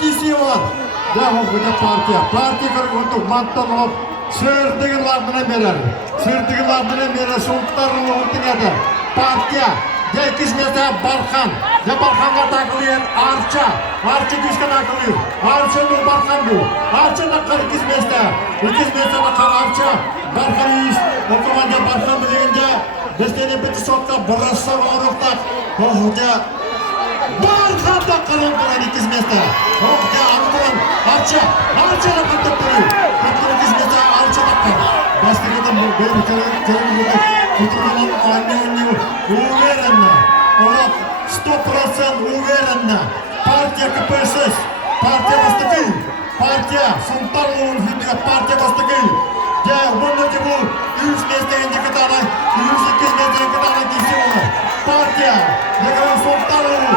кисиевар. Да, это партия. Партия, как вот Мантонов, сыртыгын лабдынан берер. Сыртыгын лабдынан берер, шулттарын оғыттыңады. Партия. Да, ikis места Бархан. Да, Барханға тақылыйын Арча. Арча күшке тақылыйын. Арча бұл Бархан бұл. Арча наққар ikis места. Ikis места наққар Арча. Бархан үйіс. Оқырғанда Бархан білігінде. Біздені біті соқта бұрасса ғарықтақ. Оғыда. Бархан таққарын тұрған ikis места. Оғыда анықтырған Арча. Арча наққар таққарын. Көптір ikis места Арча таққар. Бастығыдан бұл уверенно, 100% уверенно. Партия КПСС, партия Бастыгы, партия Сунтарлуын хүндігі партия Бастыгы. Я бұнды бұл 3 местегенде кітары, 3-2 местегенде кітары кесе олар. Партия, егер Сунтарлуын